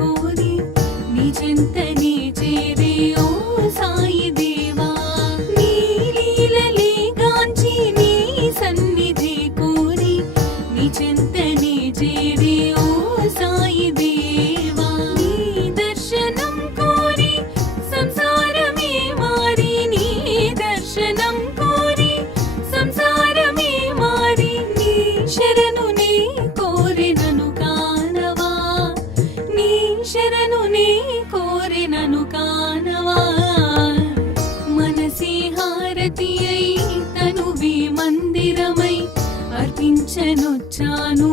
కోరి నీ చింతనే చేరే ఓ సాయి దేవా. నీ లీలలే గాంచి నీ సన్నిధి కోరి నీ చింతనే చేరే ఓ సాయి దేవా. కానవా మనసి హారతి అయి తనువే మందిరమై అర్పించనొచ్చాను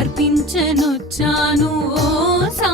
అర్పించనొచ్చాను ఓ సాయి